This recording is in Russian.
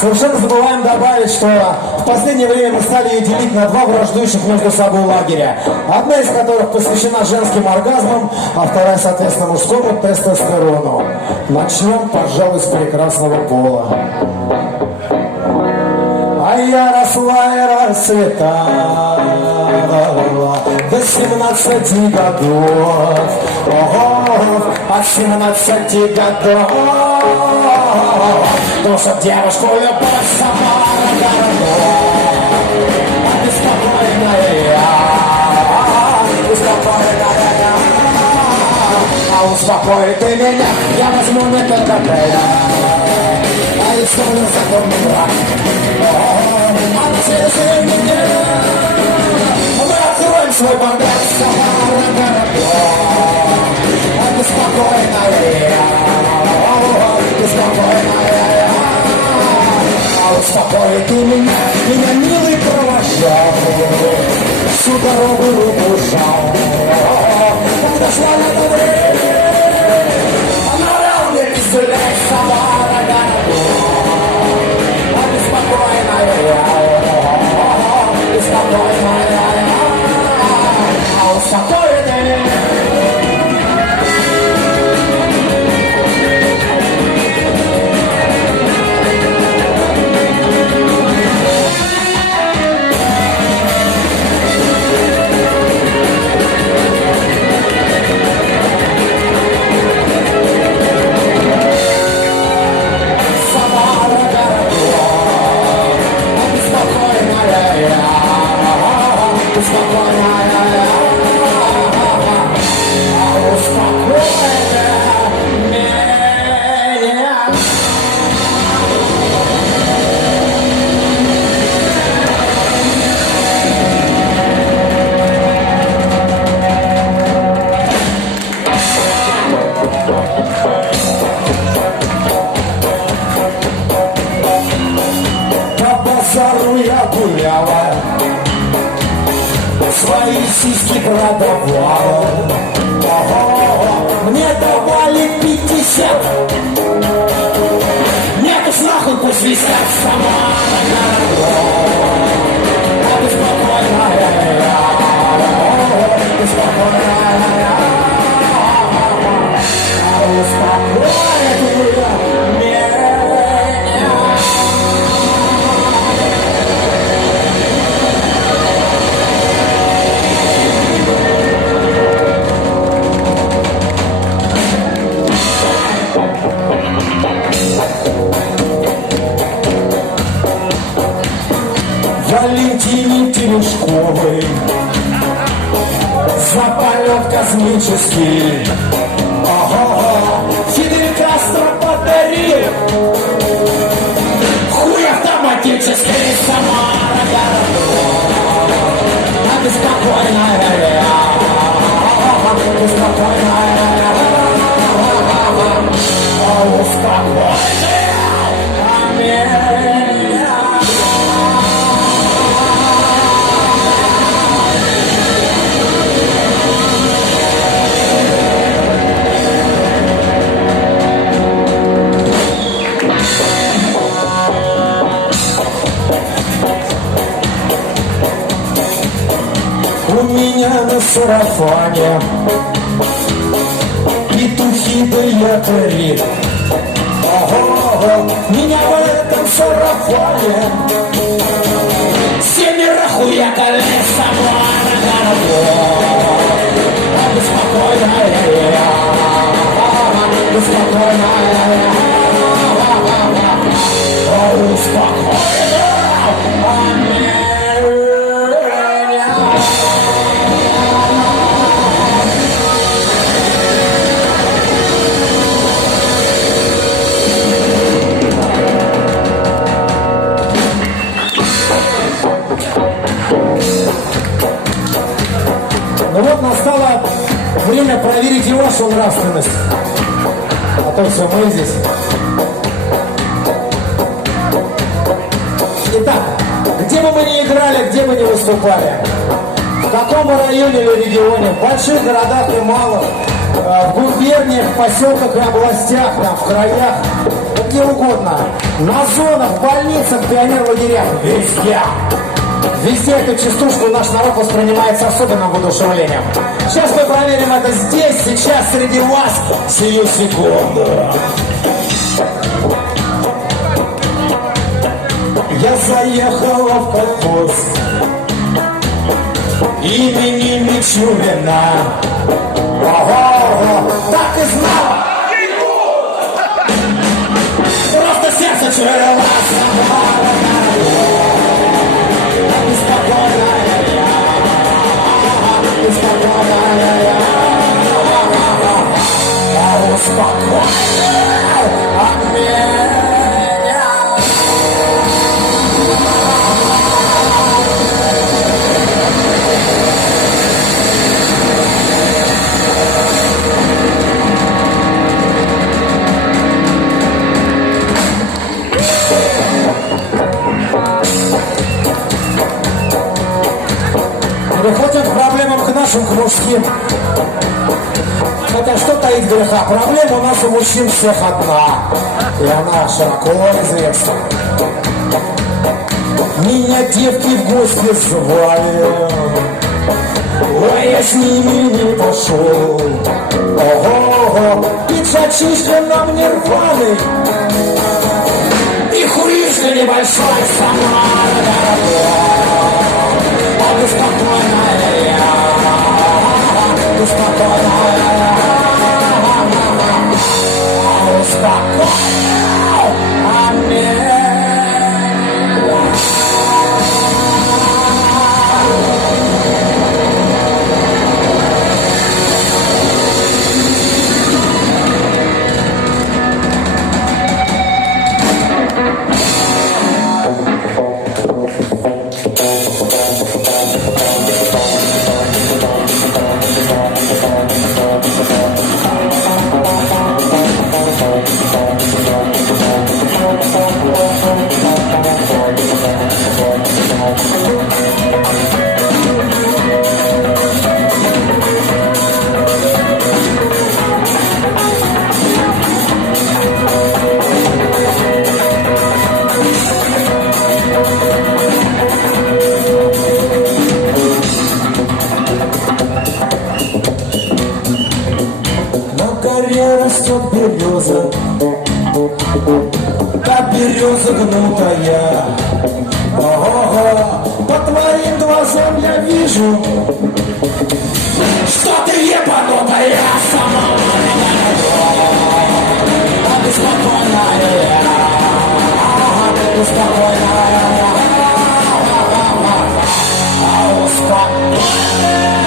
Совершенно забываем добавить, что в последнее время мы стали ее делить на два враждующих между собой лагеря. Одна из которых посвящена женским оргазмам, а вторая, соответственно, мужскому тестостерону. Начнем, пожалуй, с прекрасного пола. А я росла и расцветала до 17 годов. Ого, от 17 годов. Душа девушку любовь сама городов. А ты спокойная, успокойная. А успокой ты меня, я возьму на ТДП. А историю законную. А через меня мы откроем свой бардак сама городов. А ты спокойная. Успокой ты меня, милый, провожал, всю дорогу руку жал. Когда шла на время, она дала мне пистолет, сама городов. А ты спокойная, успокой ты меня. Свои сиськи продавала. Мне давали 50. Нет уж нахуй, пусть висят сама на городов. А ты спокойная, ты спокойная. А успокой меня. Валентине Терешковой за полет космический. Ого, Фидель Кастро подарил хуй автоматический сама на городов. А ты спокойная, ты спокойная, успокойная. У меня на сарафане петухи да якори. Ого, меня в этом сарафане семеро хуякали сама на городов. А ты спокойная, ты спокойная, успокойная. Ну вот настало время проверить и вашу нравственность. А то все, мы здесь. Итак, где бы мы ни играли, где бы ни выступали, в каком бы районе или регионе, в больших городах и малых, в губерниях, в поселках и областях, в краях, да где угодно. На зонах, в больницах, пионер-лагерях, везде. Везде эту частушку наш народ воспринимает с особенным воодушевлением. Сейчас мы проверим это здесь, сейчас, среди вас, сию секунду. Я заехала в колхоз имени Мичурина. Ого, так и знал. Просто сердце чуяло. Переходим к проблемам к нашим, к мужским. Хотя что таит греха? Проблема у нас у мужчин всех одна. И она широко известна. Меня девки в гости звали. Ой, я с ними не пошел. Ого, пиджачишка на мне рваный. И хуишка небольшой сама. Беспокойная я, беспокойная я, беспокойная о мне. Растет береза, как береза гнутая. Ого, по твоим глазам я вижу, что ты ебанутая сама. Беспокойная я, беспокойная я, беспокойная.